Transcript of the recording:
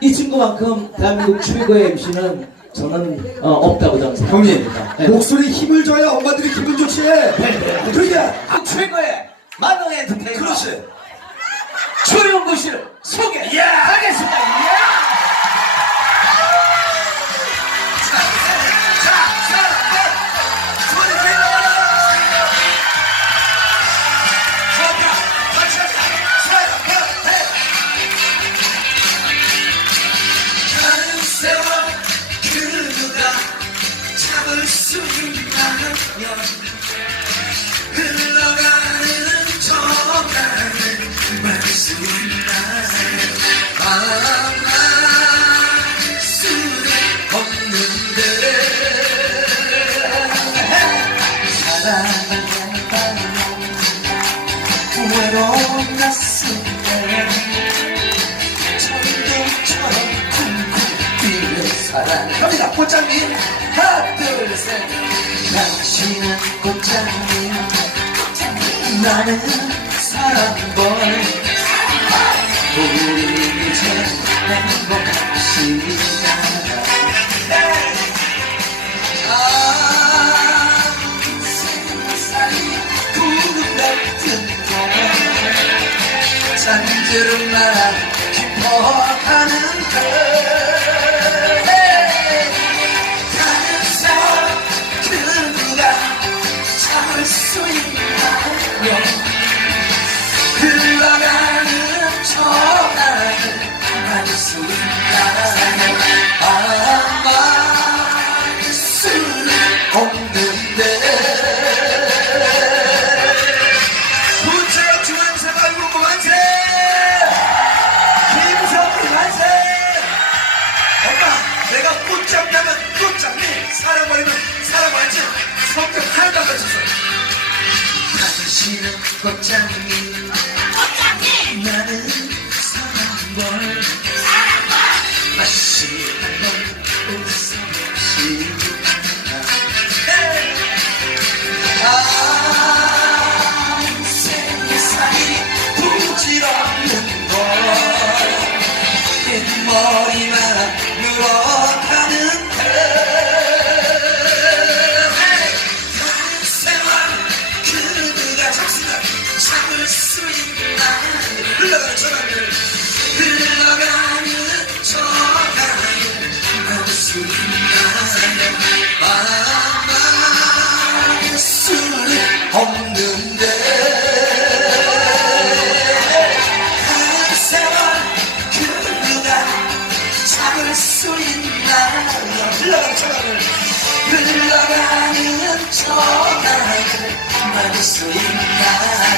이 친구만큼 대한민국 최고의 MC는 저는 어, 없다고 저는 형님 생각합니다. 네. 목소리 힘을 줘야 엄마들이 기분 좋지 그러니까 아, 최고의 만능 엔터테이너 그렇지 조용구 씨를 소개하겠습니다. 예! 흘러가는 말수 있나요 아마 수는 없는데 사랑은 외로운 가슴에 천둥처럼 쿵쿵 뛰는 사랑 갑니다. 꽃장님 하나 둘셋 당신은 꽃장님 나는 사랑벌 우리 이제 행복합시다 잔주름 말아 깊어가는 그 당신은 흘러가는 전화를. 막을 수 있나